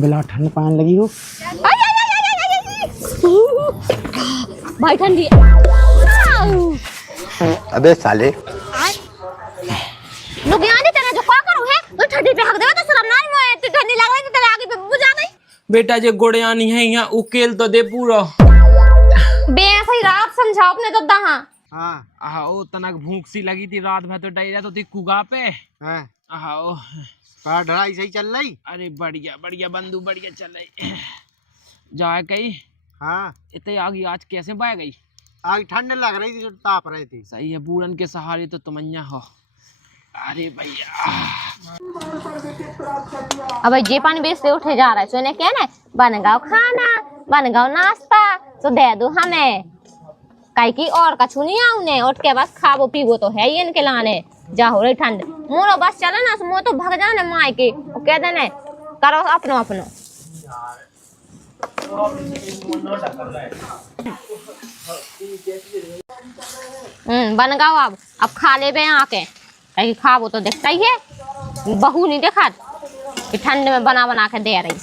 बिला ठंड पान लगी हो भाई ठंडी। अबे साले लुधियाने तेरा जो का करू है तो ठंडी पे हक देवे तो शर्म ना मोए तो ठंडी लग रही तो आगे पे बुझा गई बेटा जे गोड़ियानी है यहाँ उकेल तो दे पूरा बे सही रात समझाओ अपने दद्दा। हां आओ तनक भूख सी लगी थी रात भर तो डर तो थी कुगा पे। हैं आओ का ढलाई सही चल रही। अरे बढ़िया बढ़िया बंधु बढ़िया चल रही जाए कहीं। हाँ इतने आगे आज कैसे बह गई। आग ठंड लग रही थी जो ताप रही थी। सही है बूढ़न के सहारे तो तुमन्या हो। अरे भैया अब जे पानी बेचते उठे जा रहा है सोने क्या ना बन गाओ खाना बन गाओ नाश्ता तो दे दो हमें काई की और कछु नहीं आउने उठ के बस खाबो पीबो तो है ही इनके लाने जा हो रही ठंड मोरो बस चले ना मो तो भग जाने माई के कह देने करो अपनो अपनो। बन गाओ अब खा ले बे आके कहीं खाबो तो देखता ही है बहू नहीं देखा ठंड में बना बना के दे रही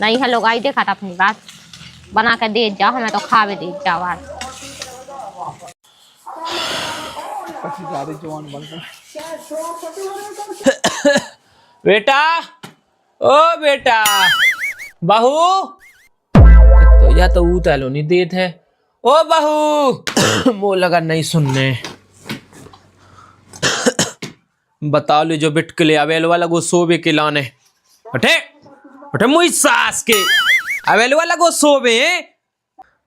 नहीं है लोग आई देखा था अपनी बात बना के दे जाओ हमें तो खा भी दे जाओ आज। बेटा ओ बेटा बहू तो या तो उतालो नहीं देते है ओ बहू वो लगा नहीं सुनने बता लो जो बिट के ले अवेल वाला गो सोबे के लाने उठे उठे मुई सास के अवेल वाला गो सोबे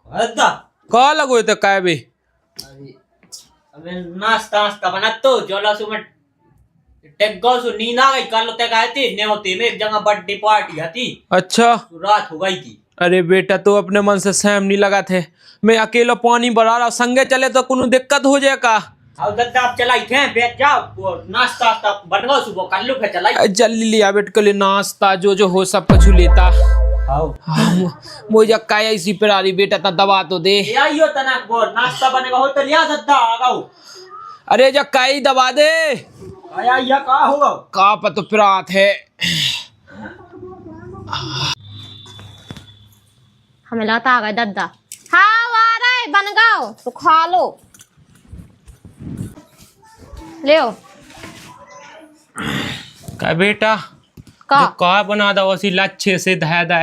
अद्दा का लगो तो काय बे अबे नाश्ता नाश्ता बना तो जोला सु में टेक गो सु नींद आ गई कल तक आए थे ने होती में एक जगह बर्थडे पार्टी थी। अच्छा रात हो गई थी। अरे बेटा तो अपने मन से सहम नहीं लगा थे मैं अकेला पानी भरा रहा संगे चले तो कोनो दिक्कत हो जाएगा। अब दद्दा आप चलाई थे बैठ जाओ वो नाश्ता नाश्ता बन गो सुबह कर लो फिर चलाई जल्दी लिया बेट के लिए नाश्ता जो हो सब कुछ लेता। आओ मुझे काय ऐसी पिरारी बेटा ता दवा तो दे ये आइयो तना वो नाश्ता बनेगा हो तो लिया दद्दा आ गाओ। अरे जब काई दबा दे आया या का होगा का पत पिरात है हमें लगता आ गए दद्दा। हाँ आ रहा है बन गाओ तो खा लो ले का बेटा का जो का बना दो उसी लच्छे से दह दे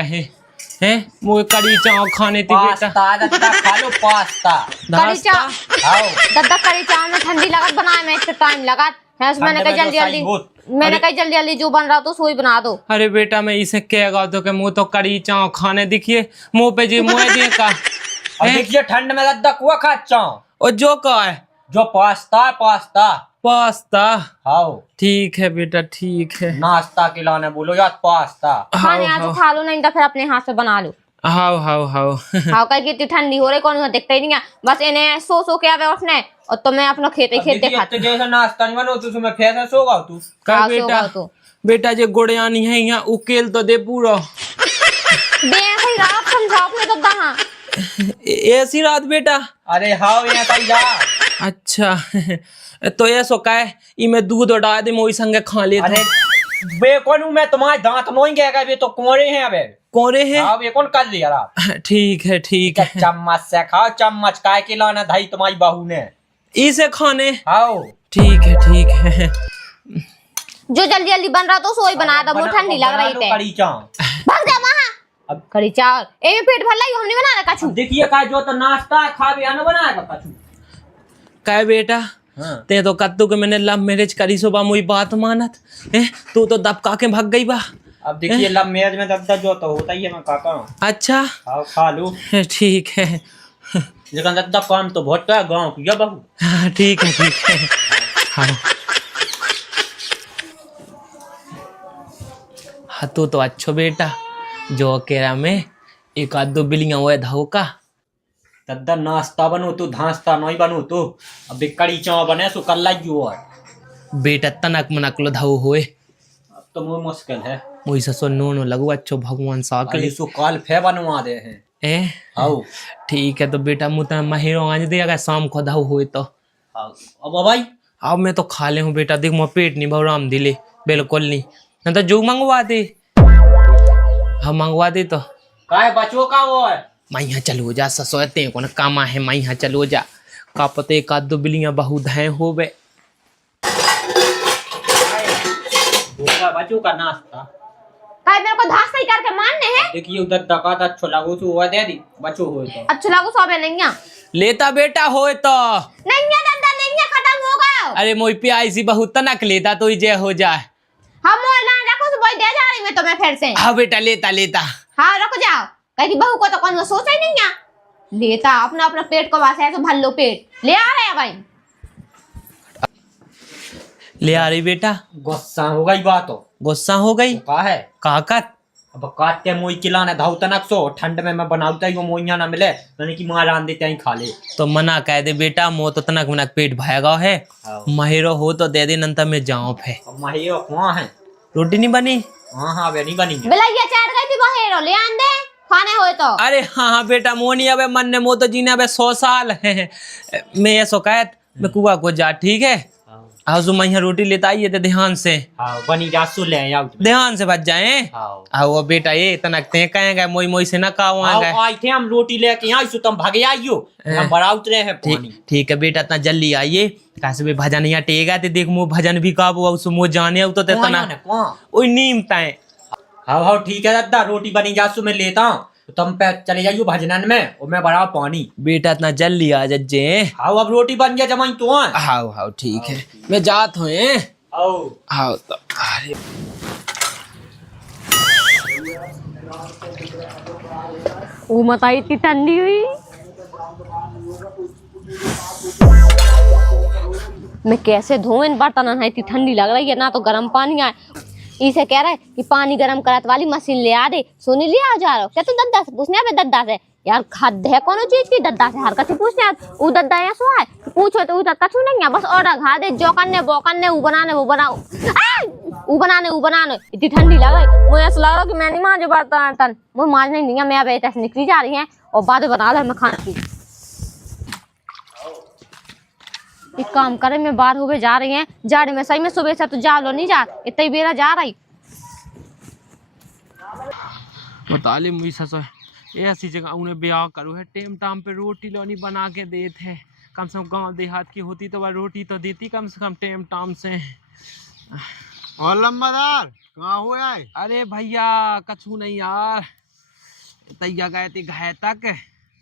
हैं मुझे कड़ी चाव खाने थी बेटा पास्ता दद्दा खा लो पास्ता कड़ी चाव आओ दद्दा कड़ी चाव में ठंडी लगत बनाए में इतना टाइम लगा है मैंने कहा जल्दी जल्दी जो बन रहा तो सोई बना दो। अरे बेटा मैं इसे कहेगा तो कि मुँह तो कड़ी चाव खाने दिखिए मुँह पे जी मुँह दिए का देखिए ठंड में दद्दा कुआ खाचा और जो का है जो पास्ता पास्ता पास्ता आओ ठीक है बेटा ठीक है नाश्ता खिलाने बोलो यार पास्ता खाने आ तो खा लो नहीं तो फिर अपने हाथ से बना लो। हाउ हाउ हाउ हाँ कहीं इतनी ठंडी हो रही कौन देखता ही नहीं है बस इन्हें सो के आवे उठने और तो मैं अपना खेते खाते जैसा नाश्ता नहीं बनो तो मैं फिर से सोगा तू का हाँ, बेटा तो बेटा जे गोड़ियानी है यहाँ उकेल तो दे पूरा बे सही रात समझाओ अपने दद्दा। हाँ ऐसी रात बेटा अरे हाँ यहाँ तक जा अच्छा तो ये सो का है इमें दूध उड़ा दे मोई संगे खा ले। अरे बेकौन हूँ मैं तुम्हारे दांत नोई गया बे तो कोरे हैं अबे कोरे हैं हाँ बेकौन कर लिया आप ठीक है चम्मच से खाओ चम्मच काय के लाना धाई तुम्हारी बहू ने इसे खाने आओ ठीक है जो जल्दी जल्दी बन रहा तो सोई बना दो वो ठंडी लग रही थी कड़ी चाव भाग जा वहाँ अब कड़ी चावल ए पेट भर लाई हमने बना रखा कछु देखिए का जो तो नाश्ता खा भी आना बनाएगा कछु काय बेटा ते तो कत्तू के मैंने लव मैरिज करी सुबह मुई बात मानत है तू तो दबका के भाग गई बा। अब देखिए लव मैरिज में दद्दा जो तो होता ही है मैं कहता हूँ। अच्छा आओ खा लो ठीक है लेकिन दद्दा काम तो बहुत है गाँव की बहू ठीक है हाँ तू तो अच्छो बेटा जो केरा में एक आध दो बिलियां हुए धाव का दद्दा नाश्ता बनो तो धांसता नहीं बनो तो अब कड़ी चाव बने सो कर लाइयो बेटा तनक मनक लो धाव होए अब तो मुझे मुश्किल है मुई सो नो लगो अच्छो भगवान साकली सो काल फे बनवा दे हैं ए आओ ठीक है तो बेटा मुता महीनों आज दे अगर शाम को धाव होए तो अब भाई अब मैं तो खा ले हूँ बेटा देख मैं पेट नहीं भराम दिले बिल्कुल नहीं न तो जो मंगवा दे हम मंगवा दे तो का है बचो का वो है मैं यहाँ चलो जा ससोते हैं कौन कामा है मैं यहाँ चलो जा का पते एक आध दो बिलियाँ बहुत हैं हो बे बचो का नाश्ता काय मेरे को धास नहीं करके मानने हैं। देखिए उधर दकात अच्छो लागू तो हुआ दे दी बचो हो तो अच्छा लागू सोबे नहीं है लेता बेटा होए तो नहीं है दंदा नहीं है खत्म हो गया। अरे मोई पे ऐसी बहुत तनक लेता तो ही जे हो जाए हम मोर ना रखो से बोल दे जा रही मैं तुम्हें फिर से। हाँ बेटा लेता लेता हाँ रुक जाओ कहीं की बहू को तो कौन सोचा ही नहीं है लेता अपना अपना पेट को वासे ऐसे भर लो पेट ले आ रहे हैं भाई ले आ रही बेटा गुस्सा हो गई बात हो गुस्सा हो गई का है काका अब काटते मोई खिलाने धाव तनक सो ठंड में मैं बनाऊता ही मोइया ना मिले मैंने की मां रान देते ही खा ले तो मना कह दे बेटा मो तो तनक मनक पेट भयगा है महिरो हो तो दे दे नंतर में जाऊं फे अब महियो कहां है रोटी नहीं बनी हां हां वे नहीं बनी बिलैया चढ़ गई थी बहेरो ले आन दे खाने होए तो। अरे हाँ हाँ बेटा मोनी अबे मन ने मो तो जीने अबे 100 साल है मैं ये शिकायत मैं कुआ को जा ठीक है आज मैं यहाँ रोटी लेता आइए तो ध्यान से हां बनी जासु ले आओ ध्यान से बच जाए हां आओ बेटा ये तनकते कहेंगे मोई मोई से ना काओ आएंगे आई थे हम रोटी लेके आई सु तुम भागे आइयो हम बड़ा उतरे हैं पानी ठीक है बेटा इतना जल्दी आइए कैसे भी भजन यहाँ टेगा ते देख मो भजन भी काबू उस मो जाने तो तना ओई नीम ताए हाँ हाँ ठीक है दादा रोटी बनी जासु मैं लेता हूँ तो तुम पे चले जाइयो भजनन में और मैं बड़ा पानी बेटा इतना जल्दी आ जज्जे हाँ अब रोटी बन गया जमाई तो हाउ हाउ ठीक है मैं जात हूँ आओ हाउ तो अरे वो मताई इतनी ठंडी हुई मैं कैसे धोऊं इन बर्तन है इतनी ठंडी लग रही है ना तो गर्म पानी आए इसे कह रहा है कि पानी गर्म करत वाली मशीन ले आ दे सोनी ले आ जा रहा क्या तू दद्दा से पूछने अबे दद्दा से यार खद है कौन चीज की दद्दा से हर कसी पूछने वो दद्दा या सो है पूछो तो उधर कछु नहीं है बस ऑर्डर खा दे जो करने वो करने वो बनाने वो बनाओ वो बनाने इतनी ठंडी लग रही मुझे ऐसा लग रहा कि मैं नहीं मांझ बर्तन वो मांझने नहीं है मैं अब ऐसे निकली जा रही है और बाद में बना लो मैं खाने की एक काम करे मैं बाहर हुए जा रही हैं जाड़े में सही में सुबह से तो जा लो नहीं जा इतनी बेरा जा रही बता ले मुझे ससो ऐसी जगह उन्हें ब्याह करो है टेम टाम पे रोटी लोनी बना के देते हैं कम से कम गांव देहात की होती तो वह रोटी तो देती कम से कम टेम टाम से और लंबादार कहाँ हुए आए। अरे भैया कछु नहीं यार तैया गए थे घाय तक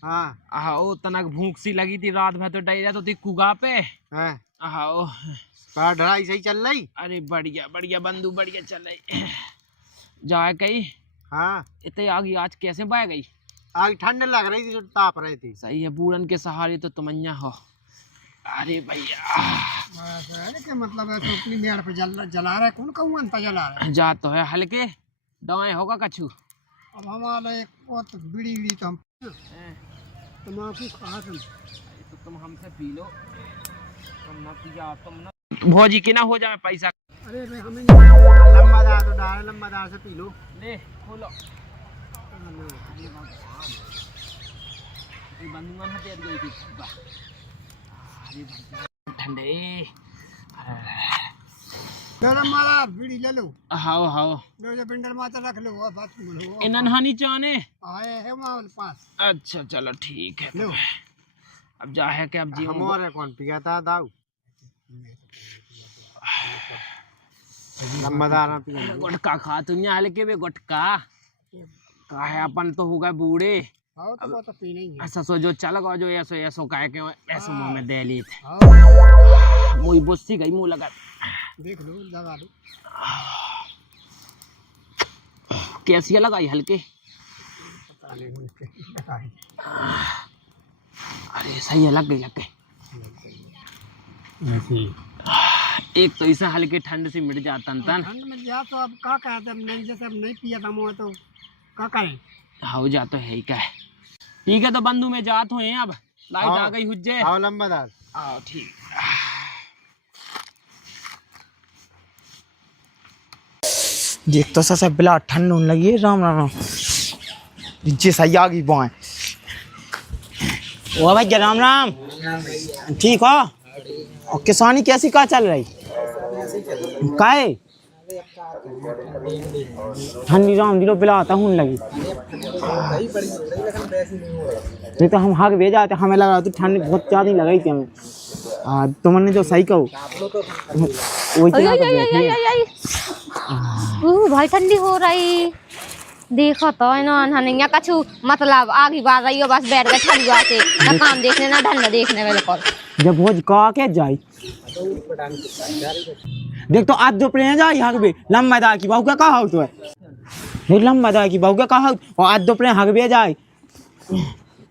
हाँ ओ तनक भूख सी लगी थी रात भर तो डर तो थी कुगा पे आओ ढलाई सही चल रही। अरे बढ़िया बढ़िया बंधु बढ़िया चल रही जाए कहीं हाँ इतने आगे आज कैसे बह गई आग ठंड लग रही थी जो ताप रही थी। सही है बूढ़न के सहारे तो तुमन्या हो। अरे भैया क्या मतलब है तो अपनी मेड़ पे जला रहा है कौन कहूँ जला रहा है जा तो है हल्के दाएं होगा कछु अब हमारा एक बहुत बीड़ी बीड़ी तो हम तम्बाकू खा तो तुम हमसे पी लो तुम ना पिया तुम ना भौजी के ना हो जाए पैसा। अरे भाई हमें लंबादार तो डाल लंबादार से पी लो ले खोलो बंधुआ में तेज गई थी अरे भाई ठंडे लंबादार बीड़ी ले लो हाओ हाओ लो जो बिंडल माता रख लो और बात बोलो इन नहानी चाने आए है वहाँ पास। अच्छा चलो ठीक है लो अब जा है कि अब जी हमारे कौन पिया था दाऊ लंबादार पिया गुटका खा तुम हल्के में गुटका का है अपन तो हो गए बूढ़े तो तो पीना ही है। ऐसा सो जो चल गो जो ऐसो ऐसो कह के ऐसो मुंह में दे ली थे मुई बुस्सी गई मुंह लगा देख लो लगा लो कैसी लगाई हल्के अरे सही है लग गई एक तो ऐसा हल्के ठंड से मिट जाता ठंड में जा तो अब का कहते अब नहीं जैसे अब नहीं पिया था मुँह तो का कहें हो जा तो है ही का है। ठीक है तो बंधु में जात हुए अब लाइट आ गई हुज्जे आओ लंबादार आओ ठीक देख तो ससा बिला ठंड होने लगी है राम राम जी सही आ गई बोए ओ भाई राम राम ठीक हो और किसानी कैसी का चल रही काहे ठंडी राम दिलो पिलाता हूँ लगी। नहीं तो हम हक भेजा जाते, हमें लगा तो ठंड बहुत ज़्यादा ही लगाई थी हमें। तुमने जो सही कहो भाई ठंडी हो रही देखो तो ना कछु मतलब आगे बात रही हो बस बैठ गए ठंडुआ से ना काम देखने ना धंधा देखने बिल्कुल। जब भोज का के जाई देख तो आज जो प्लेन जाई हक बे लंबा दा की बाहु का कहा हो तो है नहीं लंबा दा की बाहु का कहा और आज जो प्लेन हक बे जाई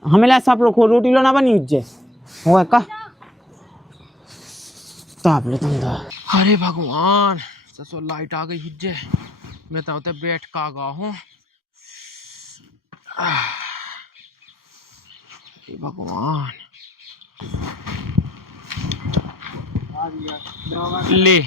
हमें ला सब लोग रोटी लो ना बनी उज्जे हो का ताप ले तुम दा। अरे भगवान ससुर लाइट आ गई हिज्जे मैं तो उते बैठ का गा हूँ। भगवान ले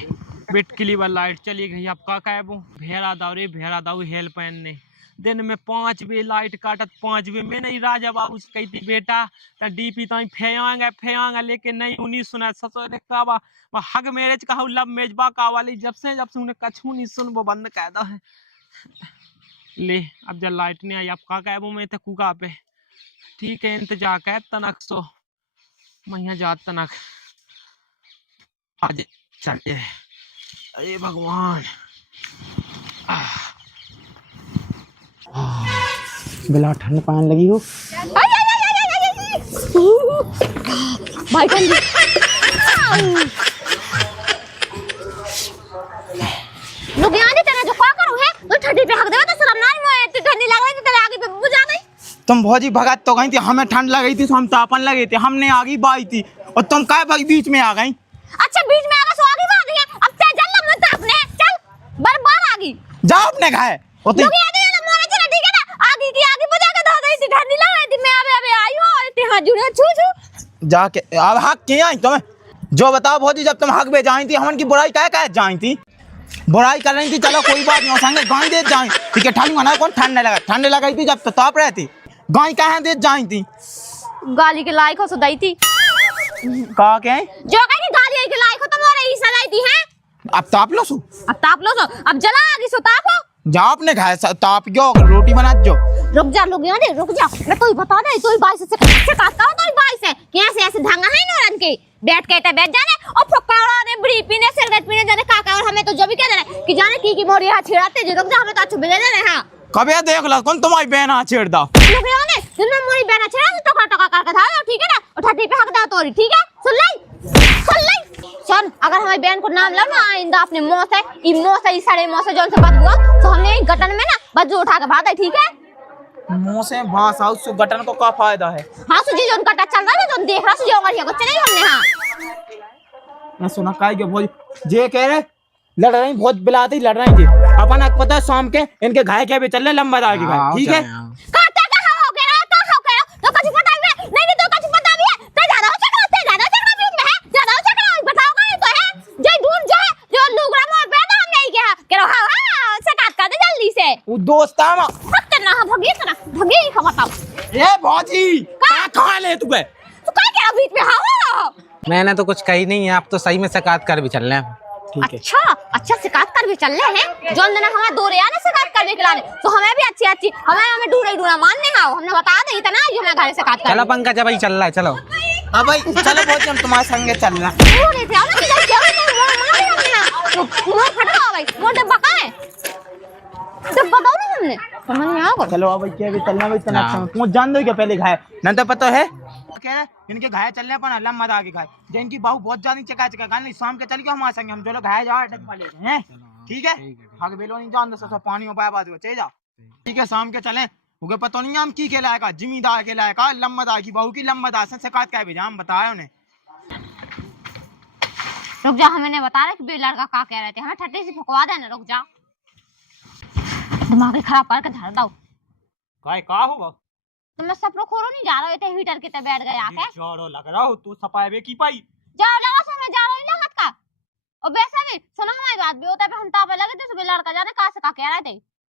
बेट के लिए लाइट चली गई। अब का कहबू भेड़ा दाऊ रे भेड़ा दाऊ हेल पैन ने दिन में 5 बजे लाइट काटत 5 बजे में नहीं राजा बाबू से कहती बेटा त डीपी तो फेंगा लेकिन नहीं उन्हीं सुना ससुर ने काबा हग मैरिज का लव मेजबा का वाली जब से उन्हें कछू नहीं सुन वो बंद कह दो है। ले अब जब लाइट नहीं आई अब का कहबू मैं तो कुका पे ठीक है इंतजार कर तनक सो मैं जात तनक आज चलिए। अरे भगवान बिला ठंड पान लगी हो भाई ठंडी लोग यहाँ तेरा जो क्या करूँ है तो ठंडी पे हक दे तो शर्म ना मोए तो ठंडी लग रही थी तेरे आगे पे बुझा गई। तुम भौजी भगत तो गई थी हमें ठंड लग रही थी तो हम तापन लगे थे हमने आगी बाई थी और तुम काय बीच में आ गई। अच्छा बीच में आगे सो आगे बात है अब ते चल मत अपने चल बर्बाद आगी जाओ अपने घाय लोग आगे ना मोरे चला ठीक है ना आगे की आगे बुझा के धो गई थी ठंडी लग रही थी मैं अबे आई हूं इतने हाथ जुड़े छू जाके अब हक के आई तुम्हें जो बताओ भौजी जब तुम हक बे जाई थी हमन की बुराई काय जाई थी बुराई कर रही थी चलो कोई बात नहीं संगे गाय दे जाए ठीक है ठंड मना कौन ठंड लगाई थी जब तो ताप रहे थी गाय कहाँ दे जाई थी गाली के लायक हो सदाई थी का के जो कहीं गाली के लायक हो तुम और ही सदाई थी हैं अब ताप लो सो अब जला आगे सो तापो जाओ अपने घाय ताप जो रोटी बना जो रुक जा लोग यहाँ रुक जा मैं तो बता दे तो बाई से काटता हूँ तो बाई से कैसे ऐसे ढंगा है नौरन के बैठ के बैठ जाने और फुक्काड़ा ने बड़ी पीने सिगरेट पीने जाने काका और हमें तो जो भी कह रहे कि जाने की मोरी हाथ छेड़ाते जो रुक जा हमें तो अच्छे भेज रहे हैं। कब ये देख लो कौन तुम्हारी बहन हाथ छेड़ दा लोग यहाँ ने जिन्होंने मोरी बहन छेड़ा तो टका टका करके था ठीक है ना और ठट्टी पे हक दा तोरी ठीक है सुन ले सुन अगर हमारी बहन को नाम लो ना आइंदा अपने मुंह से सारे मुंह से जो से बात हुआ तो हमने गटन में ना बज्जू उठा के भाग ठीक है मुंह से भास हाउस से गटन को क्या फायदा है। हाँ सुजी जो कटा चल रहा है जो देख रहा सुजी और को चले हमने हाँ मैं सुना काय जो भौजी जे कह रहे लड़ रही बहुत बिलाती लड़ रही थी अपन आपको पता शाम के इनके घाय के भी चल रहे लंबा दार के घाय ठीक है काटा का हो गया तो कुछ पता है नहीं तो कुछ पता भी है ते ज्यादा बीच में है ज्यादा बताओ कौन तो है जे दूर जाए जो लुगड़ा मोर पे तो हम नहीं किया करो हां से काट कर दे जल्दी से वो दोस्त है ना ना भगी का बताओ ए भौजी कहां ले तू क्या कह बीच में हां मैंने तो कुछ कही नहीं है आप तो सही में शिकायत कर भी चल रहे हैं। अच्छा शिकायत कर भी चल रहे हैं जो अंदर हमारे दो रिया ने शिकायत कर भी खिलाने तो हमें भी अच्छी हमें ढूंढा मानने का हमने बता दी था ना जो मैं घर से शिकायत कर चलो पंकज भाई चल रहा है चलो हां भाई चलो बहुत हम तुम्हारे संगे चल रहा वो नहीं थे ना कि क्या मारे हमने तो मुंह फटा भाई वो डब्बा कहां है डब्बा दो ना हमने समझ में आ गया चलो अब क्या भी चलना भाई तना पहुंच जान दो क्या पहले घाय ना तो पता है कह इनके घाय चलने पर लम्बा दा के घाय जिनकी बाहू बहुत ज्यादा चका गाली शाम के चल गया हमारे संगे हम जो लोग घाय जाओ अटक पा लेते हैं ठीक है हक बेलो नहीं जान दो पानी में पाया बात चले जाओ ठीक है शाम के चले उगे पता नहीं हम की खेलाएगा जिम्मेदार खेलाएगा लम्बा दा की बहू की लम्बा दा से शिकायत का भेजा हम बताया उन्हें रुक जा हमें बता रहे कि लड़का का कह रहे थे हमें ठट्टी से फुकवा देना रुक जा दिमाग खराब करके धर दो काय का होगा तो मैं सब लोग खोरो नहीं जा रहे थे हीटर के बैठ गए आके जोरो लग रहा हो तू सफाई की पाई जाओ लगा से मैं जा रहा हूं लगत का और वैसे भी सुनो हमारी बात भी होता है हम तापे लगे थे सब लड़का जाने कहां से का कह रहे थे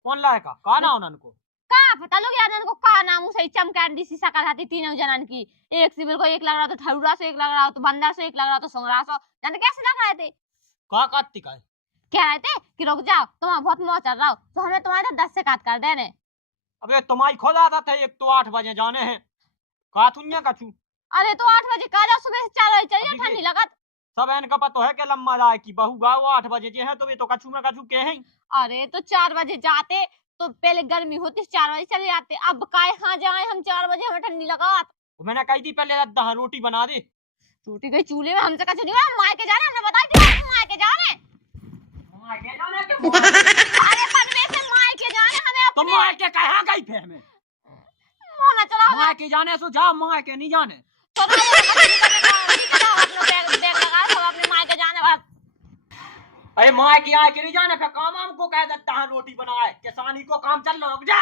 कौन लायका का ना उनन को का पता लोग यार इनको का नाम से चमकान दी शीशा कर हाथी तीनों जनन की एक सिविल को एक लग रहा तो ठौरा से एक लग रहा तो बंदर से एक लग रहा तो सोंगरा से जाने कैसे लग रहे थे का काती का कह रहे थे कि रुक जाओ तुम्हारा बहुत मौज चल रहा हो, तो हमें तुम्हारे 10 शिकायत कर देने। अबे तुम्हारी खुद आदत है, एक तो 8 बजे जाने हैं काथुनिया कछू। अरे तो 8 बजे कहा जाओ, सुबह से 4 बजे चलिए, अभी ठंडी लगत। सब एन का पता है कि लम्बा जाए की बहू गाओ 8 बजे जे है, तो ये तो कछू में कछू के हैं। अरे तो 4 बजे जाते तो पहले गर्मी होती 4 बजे चले जाते, अब काय हाँ जाए हम 4 बजे, हमें ठंडी लगत। तो मैंने कही थी पहले 10 रोटी बना दे। टूटी गई चूल्हे में, हमसे कछु नहीं हुआ, हम मायके जाने, हमने बताई थी मायके जाने। अरे पनवे से मायके जाने हमें तो अपने। माँ के कहाँ गई फिर में? मोना चला माँ के जाने सो जा, माँ के नहीं जाने। तो अपना बैग लगा सब अपने मायके जाने बस। अरे माँ की आए के नहीं जाने, फिर काम हमको कह देता है रोटी बनाए, किसानी को काम चल रहा, रुक जा।